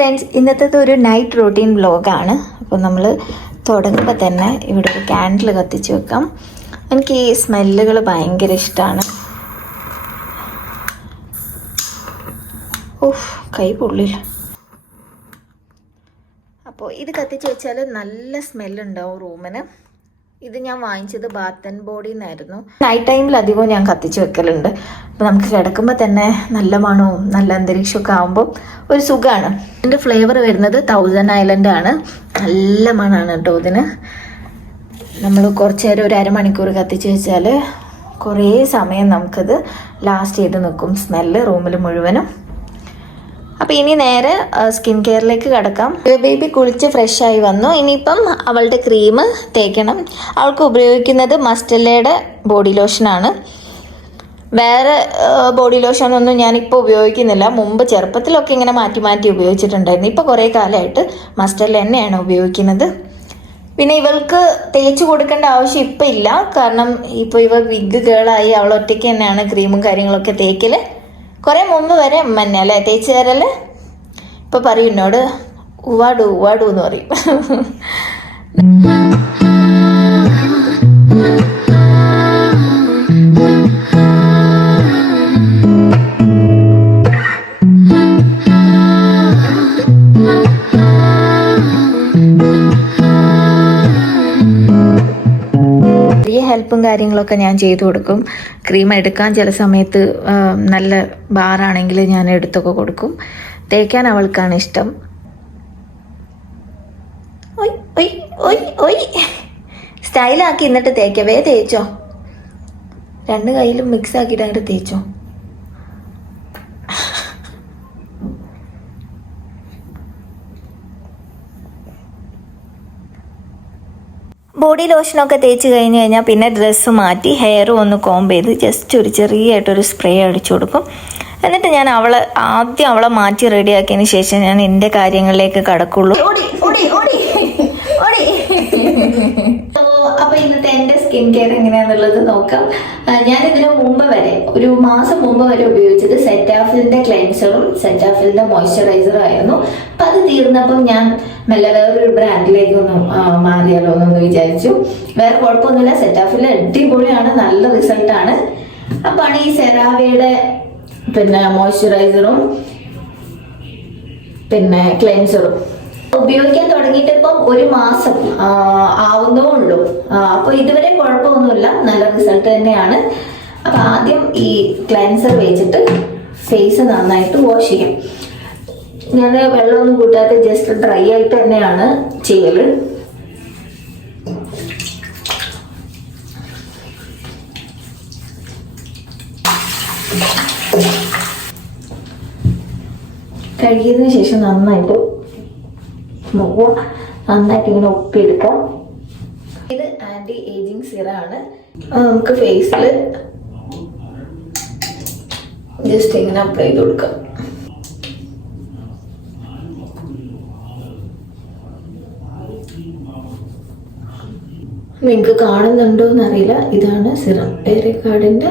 Friends ഇന്നത്തേത് ഒരു night routine വ്ലോഗാണ് അപ്പോൾ നമ്മൾ തുടങ്ങുമ്പോൾ തന്നെ ഇവിടെ ഒരു ക്യാൻഡിൽ കത്തിച്ച് വെക്കാം. എനിക്ക് ഈ സ്മെല്ലുകൾ ഭയങ്കര ഇഷ്ടമാണ് ഓഹ് കൈ പൊള്ളില്ല. അപ്പോൾ ഇത് കത്തിച്ച് വെച്ചാൽ നല്ല സ്മെല്ലുണ്ടാവും റൂമിന്. ഇത് ഞാൻ വാങ്ങിച്ചത് ബാത്ത് ആൻഡ് ബോഡി നിന്നായിരുന്നു നൈറ്റ് ടൈമിൽ അധികവും ഞാൻ കത്തിച്ച് വെക്കലുണ്ട്. അപ്പോൾ നമുക്ക് കിടക്കുമ്പോൾ തന്നെ നല്ല മണവും നല്ല അന്തരീക്ഷമൊക്കെ ആകുമ്പോൾ ഒരു സുഖമാണ് ഇതിന്റെ ഫ്ലേവർ വരുന്നത് തൗസൻഡ് ഐലൻഡ് ആണ്. നല്ല മണമാണ് കേട്ടോ ഇതിന്. നമ്മൾ കുറച്ച് നേരം ഒരു അരമണിക്കൂർ കത്തിച്ച് വെച്ചാൽ കുറേ സമയം നമുക്കത് ലാസ്റ്റ് ചെയ്ത് നിൽക്കും. സ്മെല്ല് റൂമിൽ മുഴുവനും. അപ്പൊ ഇനി നേരെ സ്കിൻ കെയറിലേക്ക് കിടക്കാം. ബേബി കുളിച്ച് ഫ്രഷ് ആയി വന്നു. ഇനിയിപ്പം അവളുടെ ക്രീം തേക്കണം. അവൾക്ക് ഉപയോഗിക്കുന്നത് മസ്റ്റല്ലയുടെ ബോഡി ലോഷനാണ് വേറെ ബോഡി ലോഷൻ ലോഷനൊന്നും ഞാനിപ്പോൾ ഉപയോഗിക്കുന്നില്ല. മുമ്പ് ചെറുപ്പത്തിലൊക്കെ ഇങ്ങനെ മാറ്റി മാറ്റി ഉപയോഗിച്ചിട്ടുണ്ടായിരുന്നു. ഇപ്പോൾ കുറേ കാലമായിട്ട് മസ്റ്റല്ല തന്നെയാണ് ഉപയോഗിക്കുന്നത്. പിന്നെ ഇവൾക്ക് തേച്ച് കൊടുക്കേണ്ട ആവശ്യം ഇപ്പം ഇല്ല. കാരണം ഇപ്പോൾ ഇവ വിഗ് ഗേളായി അവൾ ഒറ്റയ്ക്ക് തന്നെയാണ് ക്രീമും കാര്യങ്ങളൊക്കെ തേക്കൽ. കുറെ മുമ്പ് വരെ അമ്മന്നെ അല്ലെ? തേച്ച് തരല്ലേ ഇപ്പൊ പറയും എന്നോട് ഉവാടു ഉവാടു എന്ന് പറയും ഹെൽപ്പും കാര്യങ്ങളൊക്കെ ഞാൻ ചെയ്തു കൊടുക്കും. ക്രീം എടുക്കാൻ ചില സമയത്ത് നല്ല ബാറാണെങ്കിൽ ഞാൻ എടുത്തൊക്കെ കൊടുക്കും. തേക്കാൻ അവൾക്കാണ് ഇഷ്ടം. സ്റ്റൈലാക്കി എന്നിട്ട് തേക്കവേ തേച്ചോ? രണ്ട് കയ്യിലും മിക്സ് ആക്കിയിട്ട് അങ്ങോട്ട് തേച്ചോ? ബോഡി ലോഷനൊക്കെ തേച്ച് കഴിഞ്ഞ് കഴിഞ്ഞാൽ പിന്നെ ഡ്രസ്സ് മാറ്റി ഹെയറും ഒന്ന് കോംബ് ചെയ്ത് ജസ്റ്റ് ഒരു ചെറിയായിട്ടൊരു സ്പ്രേ അടിച്ചു കൊടുക്കും. എന്നിട്ട് ഞാൻ അവളെ ആദ്യം അവളെ മാറ്റി റെഡിയാക്കിയതിന് ശേഷം ഞാൻ എന്റെ കാര്യങ്ങളിലേക്ക് കടക്കുള്ളൂ. അപ്പൊ ഇന്നത്തെ എന്റെ സ്കിൻ കെയർ എങ്ങനെയാന്നുള്ളത് നോക്കാം. ഞാൻ ഇതിനു മുമ്പ് വരെ ഒരു മാസം മുമ്പ് വരെ ഉപയോഗിച്ചത് സെറ്റാഫിലിന്റെ ക്ലെൻസറും സെറ്റാഫിലിന്റെ മോയ്സ്ചറൈസറും ആയിരുന്നു. അപ്പൊ ഞാൻ മെല്ലെ വേറൊരു ബ്രാൻഡിലേക്ക് ഒന്ന് മാറിയാലോ എന്നൊന്ന് വിചാരിച്ചു. വേറെ കുഴപ്പമൊന്നുമില്ല. സെറ്റാഫിൽ അടിപൊളിയാണ്. നല്ല റിസൾട്ടാണ് അപ്പാണ് ഈ സെറാവയുടെ പിന്നെ മോയ്സ്ചറൈസറും പിന്നെ ക്ലെൻസറും ഉപയോഗിക്കാൻ തുടങ്ങിയിട്ട് ഇപ്പം ഒരു മാസം ആവുന്നേ അപ്പൊ ഇതുവരെ കുഴപ്പമൊന്നുമില്ല. നല്ല റിസൾട്ട് തന്നെയാണ്. അപ്പൊ ആദ്യം ഈ ക്ലെൻസർ വെച്ചിട്ട് ഫേസ് നന്നായിട്ട് വാഷ് ചെയ്യും. ഞാൻ വെള്ളമൊന്നും കൂട്ടാതെ ജസ്റ്റ് ഡ്രൈ ആയിട്ട് തന്നെയാണ് ചെയ്യൽ. കഴുകിയതിനു ശേഷം നന്നായിട്ട് നോക്കുക നന്നായിട്ട് ഇങ്ങനെ ഒപ്പിയെടുക്കാം ഇത് ആന്റി ഏജിങ് സിറാണ് നമുക്ക് ഫേസിൽ ജസ്റ്റ് ഇങ്ങനെ അപ്ലൈ ചെയ്ത് കൊടുക്കാം. നിങ്ങൾക്ക് കാണുന്നുണ്ടോ എന്നറിയില്ല. ഇതാണ് സിറം. ഏറിക്കാർഡിന്റെ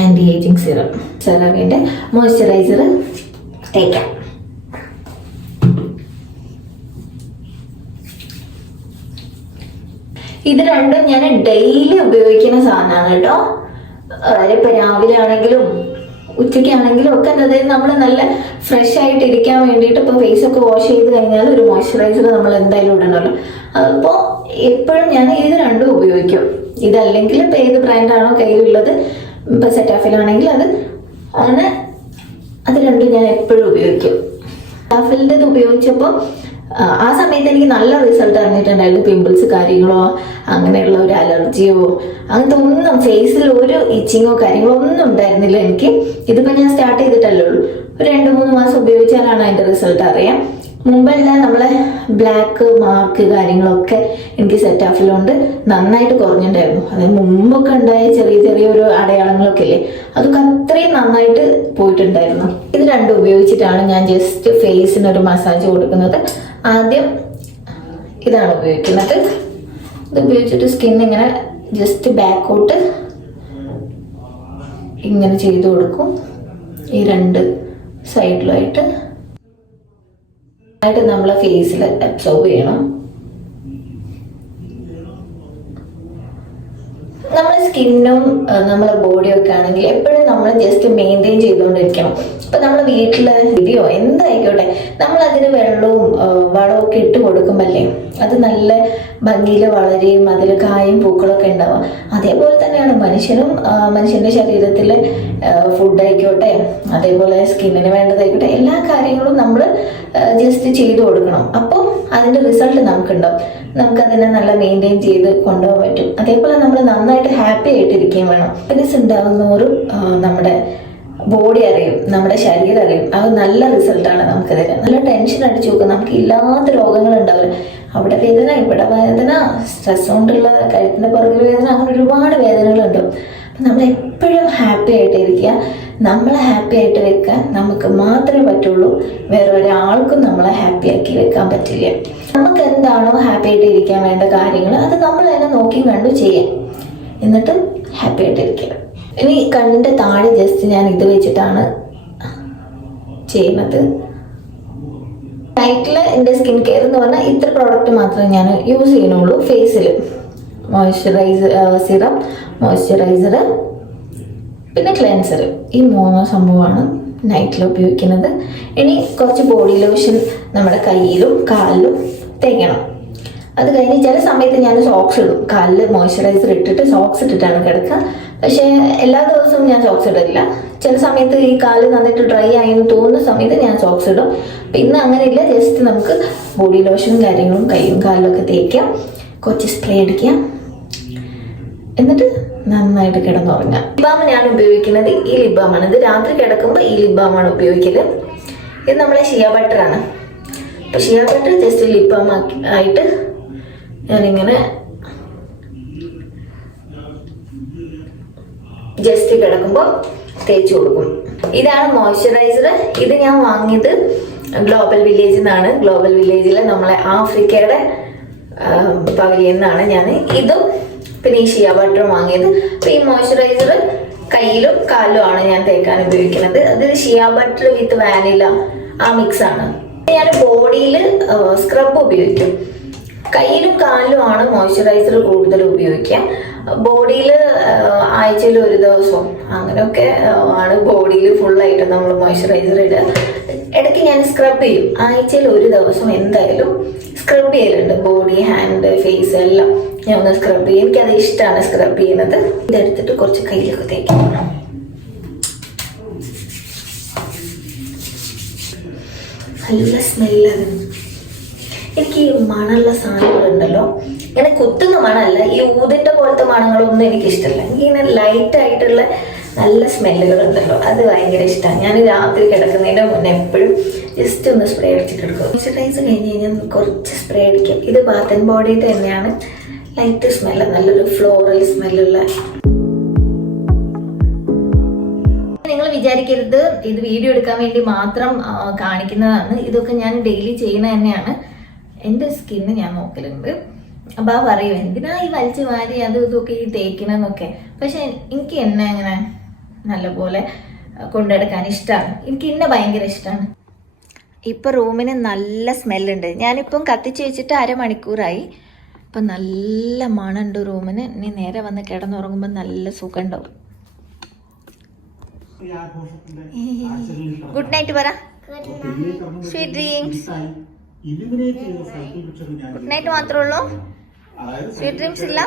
ആന്റി ഏജിങ് സിറം. സെറാമിന്റെ മോയ്സ്ചറൈസർ തേക്കാം. ഇത് രണ്ടും ഞാൻ ഡെയിലി ഉപയോഗിക്കുന്ന സാധനമാണ് കേട്ടോ. ഇപ്പൊ രാവിലെ ആണെങ്കിലും ഉച്ചയ്ക്കാണെങ്കിലും ഒക്കെ അതായത് നമ്മൾ നല്ല ഫ്രഷ് ആയിട്ട് ഇരിക്കാൻ വേണ്ടിയിട്ട് ഇപ്പൊ ഫേസ് ഒക്കെ വാഷ് ചെയ്ത് കഴിഞ്ഞാൽ ഒരു മോയ്സ്ചറൈസർ നമ്മൾ എന്തായാലും ഇടണമല്ലോ. അപ്പോ എപ്പോഴും ഞാൻ ഇത് രണ്ടും ഉപയോഗിക്കും. ഇതല്ലെങ്കിൽ ഇപ്പൊ ഏത് ബ്രാൻഡാണോ കയ്യിലുള്ളത് ഇപ്പൊ സെറ്റാഫിലാണെങ്കിൽ അത് അങ്ങനെ അത് രണ്ടും ഞാൻ എപ്പോഴും ഉപയോഗിക്കും. സെറ്റാഫിലിന്റെ ഇത് ഉപയോഗിച്ചപ്പോൾ ആ, സമയത്ത് എനിക്ക് നല്ല റിസൾട്ട് അറിഞ്ഞിട്ടുണ്ടായിരുന്നു. പിമ്പിൾസ് കാര്യങ്ങളോ അങ്ങനെയുള്ള ഒരു അലർജിയോ അങ്ങനത്തെ ഒന്നും ഫേസിൽ ഒരു ഇച്ചിങ്ങോ കാര്യങ്ങളോ ഒന്നും ഉണ്ടായിരുന്നില്ല എനിക്ക്. ഇതിപ്പോ ഞാൻ സ്റ്റാർട്ട് ചെയ്തിട്ടല്ലേ ഉള്ളൂ. ഒരു രണ്ട് മൂന്ന് മാസം ഉപയോഗിച്ചാലാണ് അതിന്റെ റിസൾട്ട് അറിയാം. മുമ്പെല്ലാം നമ്മളെ ബ്ലാക്ക് മാർക്ക് കാര്യങ്ങളൊക്കെ എനിക്ക് സെറ്റ് ആഫിലുണ്ട് നന്നായിട്ട് കുറഞ്ഞിട്ടുണ്ടായിരുന്നു. അതായത് മുമ്പൊക്കെ ഉണ്ടായ ചെറിയ ചെറിയ ഒരു അടയാളങ്ങളൊക്കെ ഇല്ലേ? അതൊക്കെ അത്രയും നന്നായിട്ട് പോയിട്ടുണ്ടായിരുന്നു. ഇത് രണ്ടും ഉപയോഗിച്ചിട്ടാണ് ഞാൻ ജസ്റ്റ് ഫേസിന് ഒരു മസാജ് കൊടുക്കുന്നത്. ആദ്യം ഇതാണ് ഉപയോഗിക്കുന്നത്. ഇത് ഉപയോഗിച്ചിട്ട് സ്കിൻ ഇങ്ങനെ ജസ്റ്റ് ബാക്കോട്ട് ഇങ്ങനെ ചെയ്തു കൊടുക്കും. ഈ രണ്ട് സൈഡിലായിട്ട് ആയിട്ട് നമ്മളെ ഫേസിൽ അബ്സോർബ് ചെയ്യണം. നമ്മുടെ സ്കിന്നും നമ്മുടെ ബോഡിയും ഒക്കെ ആണെങ്കിൽ എപ്പോഴും നമ്മൾ ജസ്റ്റ് മെയിന്റെയിൻ ചെയ്തുകൊണ്ടിരിക്കണം. ഇപ്പം നമ്മൾ വീട്ടിലെ വിധിയോ എന്തായിക്കോട്ടെ നമ്മൾ അതിന് വെള്ളവും വളവും ഒക്കെ ഇട്ട് കൊടുക്കുമ്പല്ലേ അത് നല്ല ഭംഗിയിൽ വളരെയും അതിൽ കായും പൂക്കളൊക്കെ ഉണ്ടാവുക. അതേപോലെ തന്നെയാണ് മനുഷ്യനും മനുഷ്യന്റെ ശരീരത്തിലെ ഫുഡ് ആയിക്കോട്ടെ അതേപോലെ സ്കിന്നിന് വേണ്ടതായിക്കോട്ടെ എല്ലാ കാര്യങ്ങളും നമ്മൾ ജസ്റ്റ് ചെയ്തു കൊടുക്കണം. അപ്പോൾ അതിന്റെ റിസൾട്ട് നമുക്കുണ്ടാവും നമുക്കതിനെ നല്ല മെയിന്റെയിൻ ചെയ്ത് കൊണ്ടുപോകാൻ പറ്റും. അതേപോലെ നമ്മൾ നന്നായിട്ട് ഹാപ്പി ആയിട്ടിരിക്കുകയും വേണം. ഹാപ്പിനെസ് ഉണ്ടാകുന്നവരും നമ്മുടെ ബോഡി അറിയും നമ്മുടെ ശരീരം അറിയും. അത് നല്ല റിസൾട്ടാണ് നമുക്ക് തരാം നല്ല ടെൻഷൻ അടിച്ചു നോക്കുക നമുക്ക് ഇല്ലാത്ത രോഗങ്ങൾ ഉണ്ടാവില്ല. അവിടെ വേദന ഇവിടെ വേദന സ്ട്രെസ് കൊണ്ടുള്ള കഴുത്തിന്റെ പുറകിൽ വേദന അങ്ങനെ ഒരുപാട് വേദനകളുണ്ട്. അപ്പം നമ്മൾ എപ്പോഴും ഹാപ്പി ആയിട്ടിരിക്കുക നമ്മളെ ഹാപ്പി ആയിട്ട് വെക്കാൻ നമുക്ക് മാത്രമേ പറ്റുള്ളൂ. വേറെ ഒരാൾക്കും നമ്മളെ ഹാപ്പി ആക്കി വെക്കാൻ പറ്റില്ല. നമുക്ക് എന്താണോ ഹാപ്പി ആയിട്ട് ഇരിക്കാൻ വേണ്ട കാര്യങ്ങൾ അത് നമ്മൾ തന്നെ നോക്കി കണ്ടു ചെയ്യാം. എന്നിട്ട് ഹാപ്പി ആയിട്ട് ഇരിക്കുക. ഇനി കണ്ണിന്റെ താഴെ ജസ്റ്റ് ഞാൻ ഇത് വെച്ചിട്ടാണ് ചെയ്യുന്നത്. നൈറ്റിൽ എന്റെ സ്കിൻ കെയർ എന്ന് പറഞ്ഞാൽ ഇത്ര പ്രോഡക്റ്റ് മാത്രമേ ഞാൻ യൂസ് ചെയ്യണുള്ളൂ ഫേസിൽ മോയ്സ്ചറൈസർ സിറം മോയ്സ്ചറൈസർ പിന്നെ ക്ലെൻസർ ഈ മൂന്ന് സംഭവമാണ് നൈറ്റിൽ ഉപയോഗിക്കുന്നത്. ഇനി കുറച്ച് ബോഡി ലോഷൻ നമ്മുടെ കയ്യിലും കാലിലും തേക്കണം. അത് കഴിഞ്ഞ് ചില സമയത്ത് ഞാൻ സോക്സ് ഇടും. കാലിൽ മോയ്സ്ചറൈസർ ഇട്ടിട്ട് സോക്സ് ഇട്ടിട്ടാണ് കിടക്കുക. പക്ഷേ എല്ലാ ദിവസവും ഞാൻ സോക്സ് ഇടില്ല ചില സമയത്ത് ഈ കാൽ നന്നായിട്ട് ഡ്രൈ ആയി എന്ന് തോന്നുന്ന സമയത്ത് ഞാൻ സോക്സ് ഇടും. പിന്നെ അങ്ങനെയില്ല ജസ്റ്റ് നമുക്ക് ബോഡി ലോഷനും കാര്യങ്ങളും കൈയും കാലിലും ഒക്കെ തേക്കാം. കുറച്ച് സ്പ്രേ അടിക്കാം. എന്നിട്ട് നന്നായിട്ട് കിടന്നുറങ്ങാം. ലിബാം ഞാൻ ഉപയോഗിക്കുന്നത് ഈ ലിബാമാണ് ഇത് രാത്രി കിടക്കുമ്പോൾ ഈ ലിബാമാണ് ഉപയോഗിക്കൽ. ഇത് നമ്മളെ ഷിയ ബട്ടറാണ് അപ്പം ഷിയ ബട്ടർ ജസ്റ്റ് ലിബാം ആക്കി ആയിട്ട് ഞാനിങ്ങനെ ജസ്റ്റ് കിടക്കുമ്പോൾ തേച്ച് കൊടുക്കും. ഇതാണ് മോയ്സ്ചറൈസർ ഇത് ഞാൻ വാങ്ങിയത് ഗ്ലോബൽ വില്ലേജിൽ നിന്നാണ് ഗ്ലോബൽ വില്ലേജിലെ നമ്മളെ ആഫ്രിക്കയുടെ പവലിയിൽ നിന്നാണ് ഞാൻ ഇതും പിന്നെ ഈ ഷിയ ബട്ടറും വാങ്ങിയത്. അപ്പൊ ഈ മോയ്സ്ചറൈസർ കയ്യിലും കാലിലും ആണ് ഞാൻ തേക്കാൻ ഉപയോഗിക്കുന്നത്. അത് ഷിയ ബട്ടർ വിത്ത് വാനില ആ മിക്സ് ആണ്. ഞാൻ ബോഡിയിൽ സ്ക്രബ് ഉപയോഗിക്കും. കയ്യിലും കാലിലും ആണ് മോയ്സ്ചറൈസർ കൂടുതൽ ഉപയോഗിക്കുക. ബോഡിയിൽ ആഴ്ചയിൽ ഒരു ദിവസം അങ്ങനെയൊക്കെ ആണ് ബോഡിയിൽ ഫുള്ളായിട്ട് നമ്മൾ മോയ്സ്ചറൈസർ ഇടുക. ഇടയ്ക്ക് ഞാൻ സ്ക്രബ് ചെയ്യും. ആഴ്ചയിൽ ഒരു ദിവസം എന്തായാലും സ്ക്രബ് ചെയ്യലുണ്ട്. ബോഡി ഹാൻഡ് ഫേസ് എല്ലാം ഞാൻ ഒന്ന് സ്ക്രബ് ചെയ്യും. എനിക്കത് ഇഷ്ടമാണ് സ്ക്രബ് ചെയ്യുന്നത്. ഇതെടുത്തിട്ട് കുറച്ച് കയ്യിലൊക്കെ തേക്കും. നല്ല സ്മെല്ലത് എനിക്ക് ഈ മണമുള്ള സാധനങ്ങളുണ്ടല്ലോ ഇങ്ങനെ കുത്തുന്ന മണമല്ല. ഈ ഊതിന്റെ പോലത്തെ മണങ്ങളൊന്നും എനിക്ക് ഇഷ്ടമല്ല ഇങ്ങനെ ലൈറ്റ് ആയിട്ടുള്ള നല്ല സ്മെല്ലുകൾ ഉണ്ടല്ലോ. അത് ഭയങ്കര ഇഷ്ടമാണ് ഞാൻ രാത്രി കിടക്കുന്നതിന്റെ മുന്നേ എപ്പോഴും ജസ്റ്റ് ഒന്ന് സ്പ്രേ അടിച്ചിട്ട് എടുക്കും. കഴിഞ്ഞ് കഴിഞ്ഞാൽ കുറച്ച് സ്പ്രേ അടിക്കും. ഇത് ബാത്ത് ആൻഡ് ബോഡി തന്നെയാണ്. ലൈറ്റ് സ്മെല്ല് നല്ലൊരു ഫ്ലോറൽ സ്മെല്ലുള്ള നിങ്ങൾ വിചാരിക്കരുത്. ഇത് വീഡിയോ എടുക്കാൻ വേണ്ടി മാത്രം കാണിക്കുന്നതാണ്. ഇതൊക്കെ ഞാൻ ഡെയിലി ചെയ്യുന്ന തന്നെയാണ്. എന്റെ സ്കിന്ന് ഞാൻ നോക്കലുണ്ട്. അപ്പൊ ആ പറയും എന്തിനാ ഈ വലിച്ചു വാരി അതും ഇതൊക്കെ ഈ തേക്കണമെന്നൊക്കെ പക്ഷെ എനിക്ക് എന്നെ അങ്ങനെ നല്ലപോലെ കൊണ്ടെടുക്കാൻ ഇഷ്ടമാണ് എനിക്ക് എന്നെ ഭയങ്കര ഇഷ്ടമാണ് ഇപ്പൊ റൂമിന് നല്ല സ്മെല്ലുണ്ട്. ഞാനിപ്പം കത്തിച്ച് വെച്ചിട്ട് അരമണിക്കൂറായി. ഇപ്പൊ നല്ല മണുണ്ട് റൂമിന്. ഇനി നേരെ വന്ന് കിടന്നുറങ്ങുമ്പോൾ നല്ല സുഖം ഉണ്ടാവും ഗുഡ് നൈറ്റ് പറ. സ്വീറ്റ് ഡ്രീംസ് ഗുഡ് നൈറ്റ് മാത്രമേ ഉള്ളൂ. Sweet dreams ഇല്ല?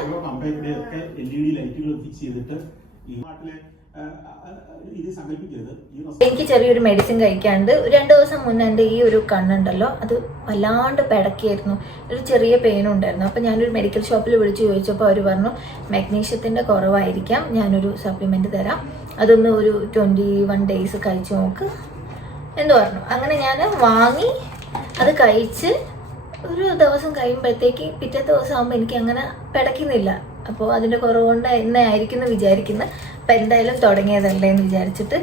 എനിക്ക് ചെറിയൊരു മെഡിസിൻ കഴിക്കാണ്ട് രണ്ട് ദിവസം മുന്നേ എന്റെ ഈ ഒരു കണ്ണുണ്ടല്ലോ അത് വല്ലാണ്ട് പിടക്കിയായിരുന്നു. ഒരു ചെറിയ പെയിൻ ഉണ്ടായിരുന്നു. അപ്പോൾ ഞാനൊരു മെഡിക്കൽ ഷോപ്പിൽ വിളിച്ച് ചോദിച്ചപ്പോൾ അവർ പറഞ്ഞു മഗ്നീഷ്യത്തിന്റെ കുറവായിരിക്കാം. ഞാനൊരു സപ്ലിമെന്റ് തരാം. അതൊന്ന് ഒരു ട്വന്റി വൺ ഡേയ്സ് കഴിച്ചു നോക്ക്. എന്ന് പറഞ്ഞു. അങ്ങനെ ഞാൻ വാങ്ങി അത് കഴിച്ച് ഒരു ദിവസം കഴിയുമ്പോഴത്തേക്ക് പിറ്റേ ദിവസം ആകുമ്പോൾ എനിക്ക് അങ്ങനെ പിടയ്ക്കുന്നില്ല. അപ്പോൾ അതിന്റെ കുറവുകൊണ്ട് എന്നെ ആയിരിക്കും എന്ന് വിചാരിക്കുന്നത് അപ്പം എന്തായാലും തുടങ്ങിയതല്ലേ എന്ന് വിചാരിച്ചിട്ട്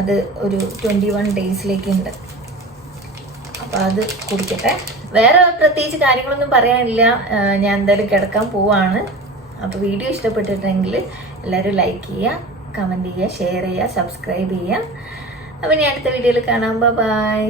അത് ഒരു ട്വന്റി വൺ ഡേയ്സിലേക്ക് ഉണ്ട് അപ്പോൾ അത് കുടിക്കട്ടെ. വേറെ പ്രത്യേകിച്ച് കാര്യങ്ങളൊന്നും പറയാനില്ല. ഞാൻ എന്തായാലും കിടക്കാൻ പോവാണ്. അപ്പോൾ വീഡിയോ ഇഷ്ടപ്പെട്ടിട്ടുണ്ടെങ്കിൽ എല്ലാവരും ലൈക്ക് ചെയ്യുക കമന്റ് ചെയ്യുക ഷെയർ ചെയ്യുക സബ്സ്ക്രൈബ് ചെയ്യുക. അപ്പോൾ ഞാൻ അടുത്ത വീഡിയോയിൽ കാണാം. ബൈ